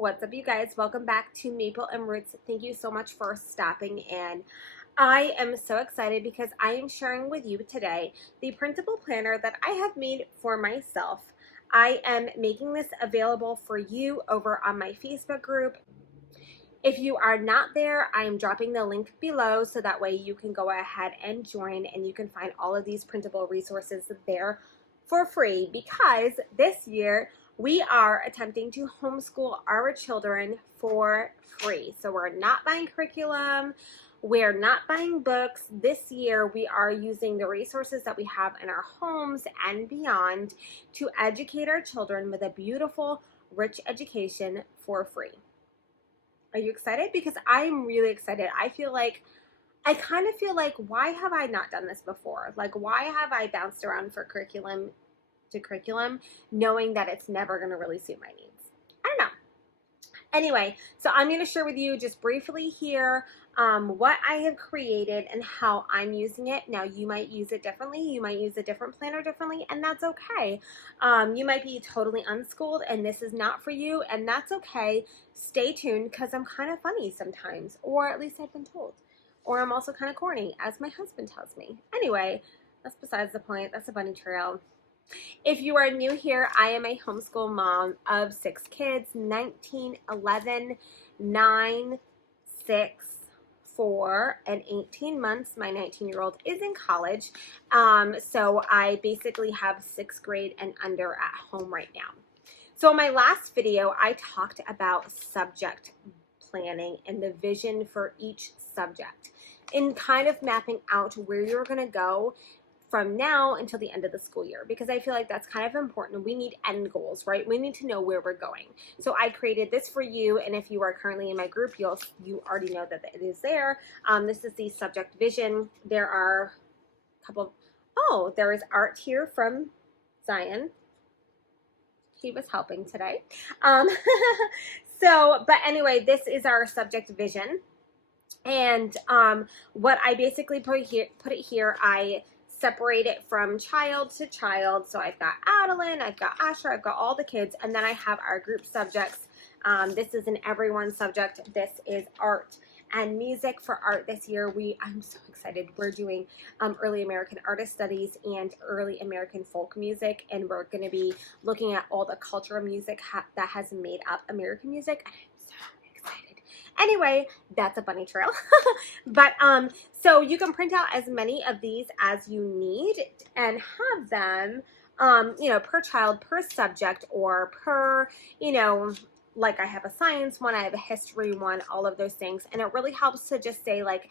What's up, you guys? Welcome back to Maple and Roots. Thank you so much for stopping in. I am so excited because I am sharing with you today the printable planner that I have made for myself. I am making this available for you over on my Facebook group. If you are not there, I am dropping the link below so that way you can go ahead and join and you can find all of these printable resources there for free, because this year we are attempting to homeschool our children for free. So we're not buying curriculum, we're not buying books. This year we are using the resources that we have in our homes and beyond to educate our children with a beautiful, rich education for free. Are you excited? Because I'm really excited. I kind of feel like, why have I not done this before? Like, why have I bounced around for curriculum to curriculum knowing that it's never going to really suit my needs? I don't know. Anyway, so I'm going to share with you just briefly here what I have created and how I'm using it. Now, you might use it differently. You might use a different planner differently, and that's okay. You might be totally unschooled, and this is not for you, and that's okay. Stay tuned, because I'm kind of funny sometimes, or at least I've been told. Or I'm also kind of corny, as my husband tells me. Anyway, that's besides the point. That's a bunny trail. If you are new here, I am a homeschool mom of 6 kids, 19, 11, 9, 6, 4, and 18 months. My 19-year-old is in college, so I basically have 6th grade and under at home right now. So in my last video, I talked about subject planning and the vision for each subject and kind of mapping out where you're going to go from now until the end of the school year, because I feel like that's kind of important. We need end goals, right? We need to know where we're going. So I created this for you, and if you are currently in my group, you already know that it is there. This is the subject vision. There are a couple of, there is art here from Zion. He was helping today. But anyway, this is our subject vision. And what I basically put it here, I separate it from child to child. So I've got Adeline, I've got Asher, I've got all the kids, and then I have our group subjects. This is an everyone subject. This is art and music. For art this year, I'm so excited. We're doing early American artist studies and early American folk music, and we're going to be looking at all the cultural music that has made up American music. And I'm so excited. Anyway, that's a bunny trail. But so you can print out as many of these as you need and have them per child, per subject, or per, like I have a science one, I have a history one, all of those things. And it really helps to just say, like,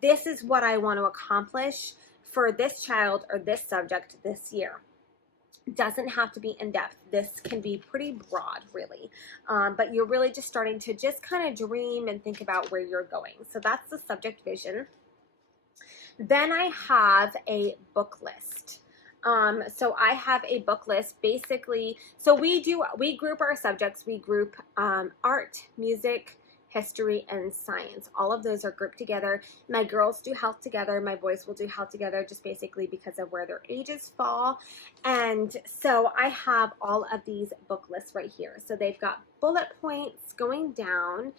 this is what I want to accomplish for this child or this subject this year. It doesn't have to be in depth. This can be pretty broad, really. But you're really just starting to just kind of dream and think about where you're going. So that's the subject vision. Then I have a book list. So I have a book list, basically. So we group our subjects. We group art, music, history, and science. All of those are grouped together. My girls do health together. My boys will do health together, just basically because of where their ages fall. And so I have all of these book lists right here. So they've got bullet points going down.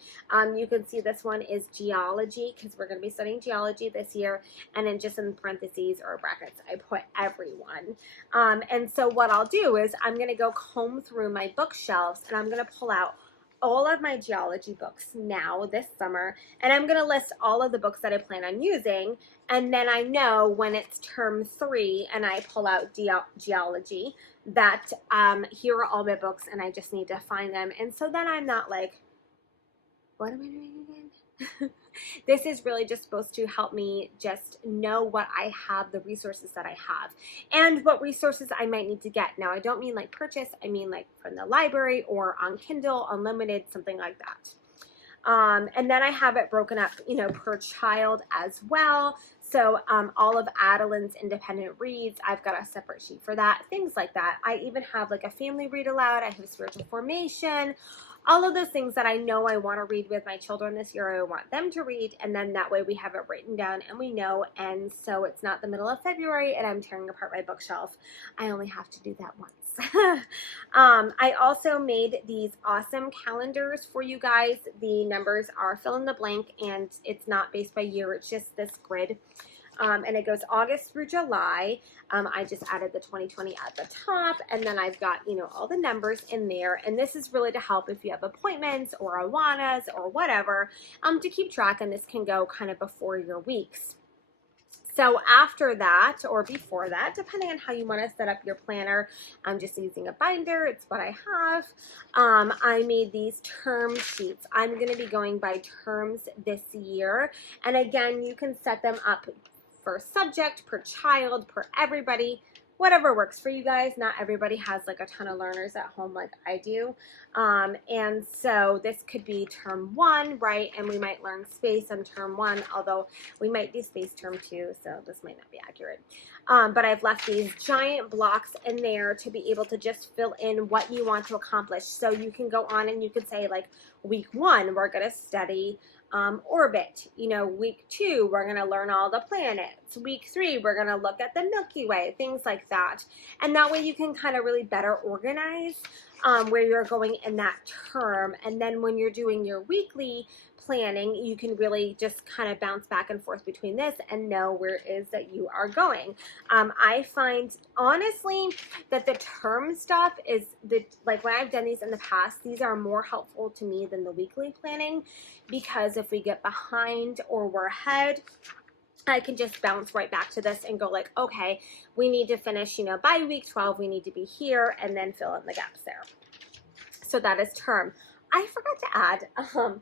You can see this one is geology, because we're going to be studying geology this year. And then just in parentheses or brackets, I put everyone. And so what I'll do is I'm going to go comb through my bookshelves, and I'm going to pull out all of my geology books now this summer, and I'm going to list all of the books that I plan on using, and then I know when it's term 3 and I pull out geology that here are all my books and I just need to find them. And so then I'm not like, what am I doing again? This is really just supposed to help me just know what I have, the resources that I have, and what resources I might need to get. Now, I don't mean like purchase, I mean like from the library or on Kindle, Unlimited, something like that. And then I have it broken up, per child as well. So all of Adeline's independent reads, I've got a separate sheet for that, things like that. I even have like a family read aloud. I have spiritual formation, all of those things that I know I want to read with my children this year. I want them to read, and then that way we have it written down and we know, and so it's not the middle of February and I'm tearing apart my bookshelf. I only have to do that once. I also made these awesome calendars for you guys. The numbers are fill in the blank, and it's not based by year. It's just this grid. And it goes August through July. I just added the 2020 at the top, and then I've got, you know, all the numbers in there. And this is really to help if you have appointments or Awanas or whatever, to keep track, and this can go kind of before your weeks. So after that, or before that, depending on how you want to set up your planner, I'm just using a binder. It's what I have. I made these term sheets. I'm going to be going by terms this year. And again, you can set them up per subject, per child, per everybody, whatever works for you guys. Not everybody has like a ton of learners at home like I do. And so this could be term 1, right? And we might learn space on term 1, although we might do space term 2, so this might not be accurate. But I've left these giant blocks in there to be able to just fill in what you want to accomplish. So you can go on and you could say, like, week 1, we're going to study orbit. You know, week 2, we're going to learn all the planets. Week 3, we're going to look at the Milky Way, things like that. And that way you can kind of really better organize where you're going in that term. And then when you're doing your weekly planning, you can really just kind of bounce back and forth between this and know where it is that you are going. I find, honestly, that the term stuff is, like when I've done these in the past, these are more helpful to me than the weekly planning, because if we get behind or we're ahead, I can just bounce right back to this and go like, okay, we need to finish, you know, by week 12, we need to be here, and then fill in the gaps there. So that is term. I forgot to add,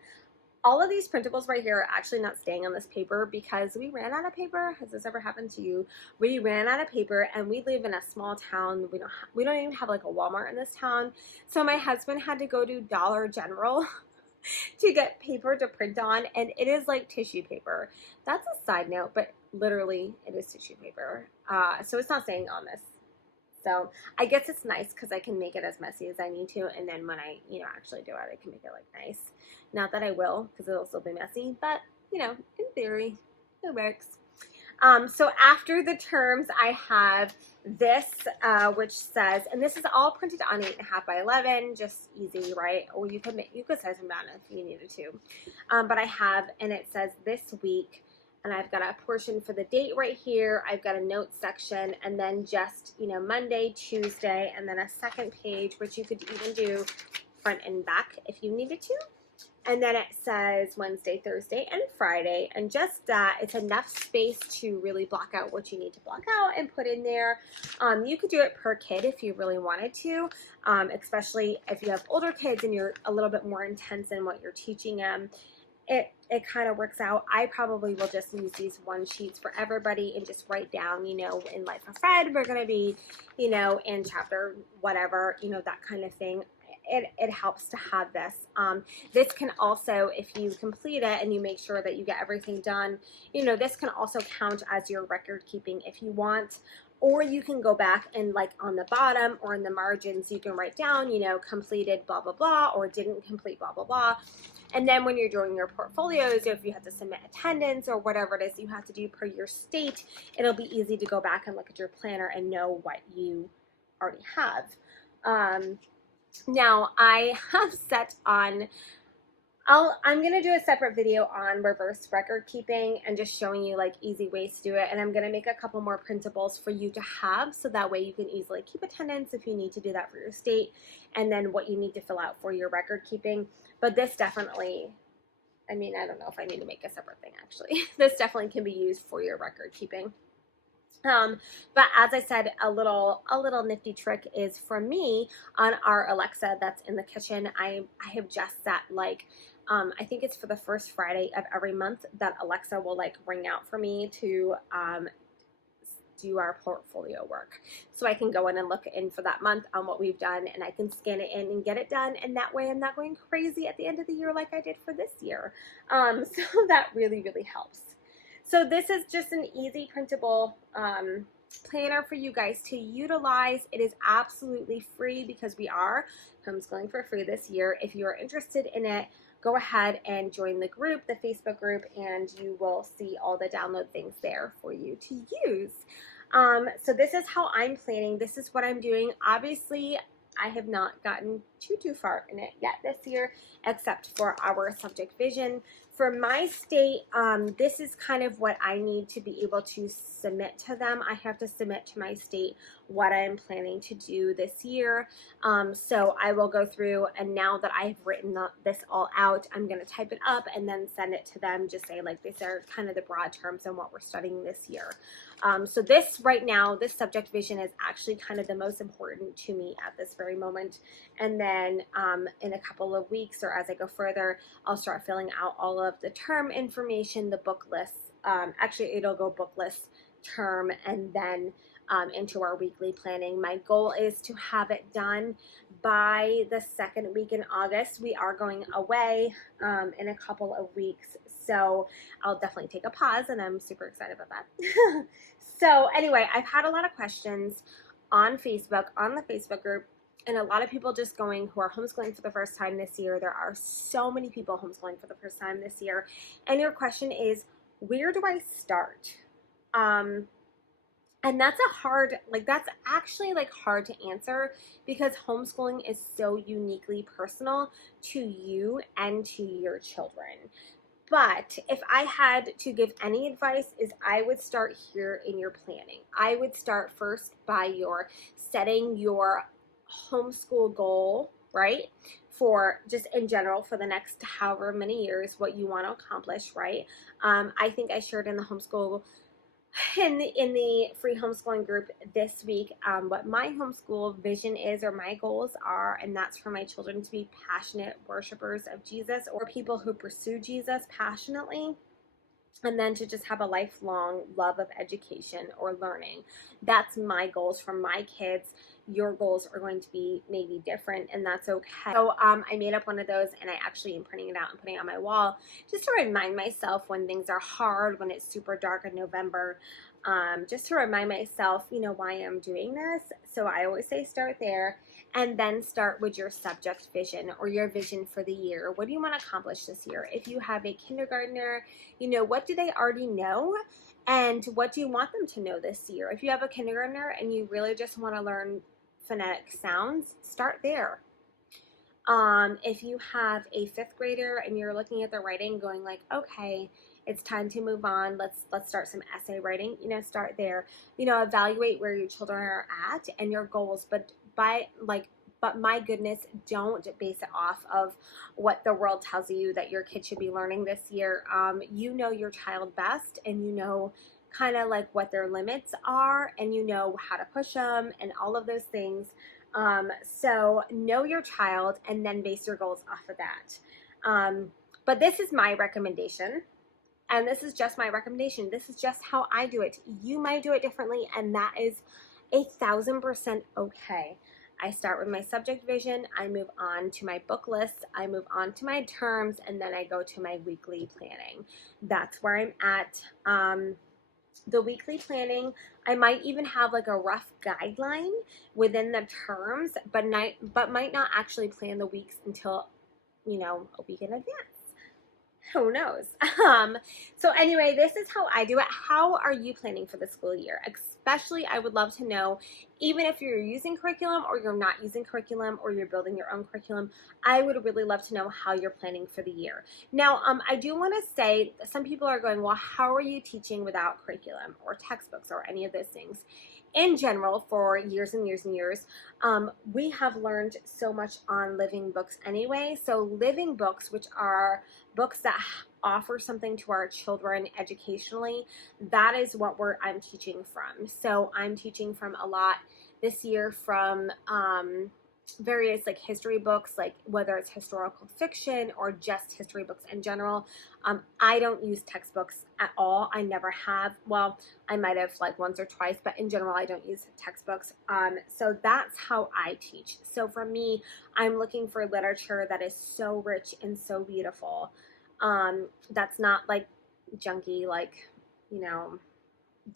all of these printables right here are actually not staying on this paper because we ran out of paper. Has this ever happened to you? We ran out of paper, and we live in a small town. We don't even have like a Walmart in this town. So my husband had to go to Dollar General to get paper to print on, and it is like tissue paper. That's a side note, but literally it is tissue paper. So it's not staying on this. So I guess it's nice because I can make it as messy as I need to, and then when I, you know, actually do it, I can make it like nice. Not that I will, because it'll still be messy, but, you know, in theory, it works. So after the terms, I have this, which says, and this is all printed on 8.5 by 11, just easy, right? Or you could size them down if you needed to. But I have, and it says this week, and I've got a portion for the date right here. I've got a notes section, and then just, you know, Monday, Tuesday, and then a second page, which you could even do front and back if you needed to. And then it says Wednesday, Thursday, and Friday. And just that, it's enough space to really block out what you need to block out and put in there. You could do it per kid if you really wanted to, especially if you have older kids and you're a little bit more intense in what you're teaching them. It kind of works out. I probably will just use these one sheets for everybody and just write down, you know, in Life of Fred, we're going to be, you know, in chapter whatever, you know, that kind of thing. It helps to have this. This can also, if you complete it and you make sure that you get everything done, you know, this can also count as your record keeping if you want. Or you can go back and, like, on the bottom or in the margins, you can write down, you know, completed blah, blah, blah, or didn't complete blah, blah, blah. And then when you're doing your portfolios, if you have to submit attendance or whatever it is you have to do per your state, it'll be easy to go back and look at your planner and know what you already have. Now I have set on, I'm going to do a separate video on reverse record keeping and just showing you like easy ways to do it. And I'm going to make a couple more printables for you to have, so that way you can easily keep attendance if you need to do that for your state, and then what you need to fill out for your record keeping. But this definitely, I mean, I don't know if I need to make a separate thing actually. This definitely can be used for your record keeping. But as I said, a little nifty trick is for me on our Alexa that's in the kitchen. I have just set like, I think it's for the first Friday of every month that Alexa will like ring out for me to do our portfolio work. So I can go in and look in for that month on what we've done, and I can scan it in and get it done. And that way I'm not going crazy at the end of the year like I did for this year. So that really, really helps. So this is just an easy printable planner for you guys to utilize. It is absolutely free because we are homeschooling for free this year. If you are interested in it, go ahead and join the group, the Facebook group, and you will see all the download things there for you to use. So this is how I'm planning. This is what I'm doing. Obviously, I have not gotten too far in it yet this year, except for our subject vision. For my state, this is kind of what I need to be able to submit to them. I have to submit to my state what I'm planning to do this year. So I will go through, and now that I've written this all out, I'm going to type it up and then send it to them. Just say, like, these are kind of the broad terms on what we're studying this year. So this right now, this subject vision is actually kind of the most important to me at this very moment. And then in a couple of weeks, or as I go further, I'll start filling out all of the term information, the book lists. Actually, it'll go book list, term, and then into our weekly planning. My goal is to have it done by the second week in August. We are going away in a couple of weeks, so I'll definitely take a pause, and I'm super excited about that. So anyway, I've had a lot of questions on Facebook, on the Facebook group, and a lot of people just going who are homeschooling for the first time this year. There are so many people homeschooling for the first time this year. And your question is, where do I start? And that's that's actually like hard to answer, because homeschooling is so uniquely personal to you and to your children. But if I had to give any advice, is I would start here in your planning. I would start first by setting your homeschool goal, right? For just in general for the next however many years, what you want to accomplish, right? I think I shared in the homeschool in the free homeschooling group this week what my homeschool vision is, or my goals are, and that's for my children to be passionate worshipers of Jesus, or people who pursue Jesus passionately, and then to just have a lifelong love of education or learning. That's my goals for my kids. Your goals are going to be maybe different, and that's okay. So I made up one of those, and I actually am printing it out and putting it on my wall just to remind myself when things are hard, when it's super dark in November, just to remind myself, why I'm doing this. So I always say start there, and then start with your subject vision, or your vision for the year. What do you want to accomplish this year? If you have a kindergartner, what do they already know? And what do you want them to know this year? If you have a kindergartner and you really just want to learn phonetic sounds, start there. If you have a fifth grader and you're looking at the writing going like, okay, it's time to move on, let's start some essay writing, start there. Evaluate where your children are at and your goals, but my goodness, don't base it off of what the world tells you that your kid should be learning this year. You know your child best, and you know kind of like what their limits are, and you know how to push them and all of those things. So know your child and then base your goals off of that. But this is my recommendation. And this is just my recommendation. This is just how I do it. You might do it differently, and that is 1,000% okay. I start with my subject vision, I move on to my book list, I move on to my terms, and then I go to my weekly planning. That's where I'm at. The weekly planning, I might even have like a rough guideline within the terms, but might not actually plan the weeks until, a week in advance. Who knows? So anyway, this is how I do it. How are you planning for the school year? Especially, I would love to know, even if you're using curriculum or you're not using curriculum or you're building your own curriculum, I would really love to know how you're planning for the year. Now, I do want to say, some people are going, well, how are you teaching without curriculum or textbooks or any of those things? In general, for years and years and years, we have learned so much on living books anyway. So living books, which are books that offer something to our children educationally, that is what I'm teaching from. So I'm teaching from a lot this year from various like history books, like whether it's historical fiction or just history books in general. I don't use textbooks at all. I never have. Well, I might have like once or twice, but in general, I don't use textbooks. So that's how I teach. So for me, I'm looking for literature that is so rich and so beautiful. That's not like junky, like,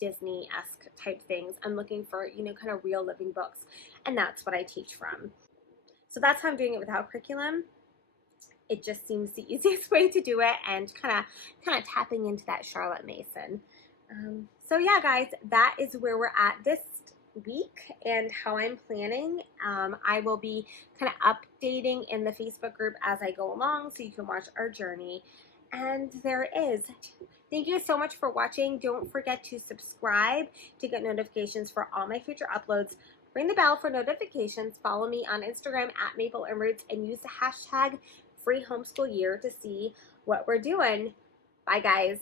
Disney-esque type things. I'm looking for, kind of real living books. And that's what I teach from. So that's how I'm doing it without curriculum. It just seems the easiest way to do it, and kind of tapping into that Charlotte Mason So yeah, guys, that is where we're at this week and how I'm planning. I will be kind of updating in the Facebook group as I go along so you can watch our journey. And there it is. Thank you so much for watching. Don't forget to subscribe to get notifications for all my future uploads. Ring the bell for notifications. Follow me on Instagram at Maple and Roots and use the hashtag FreeHomeschoolYear to see what we're doing. Bye, guys.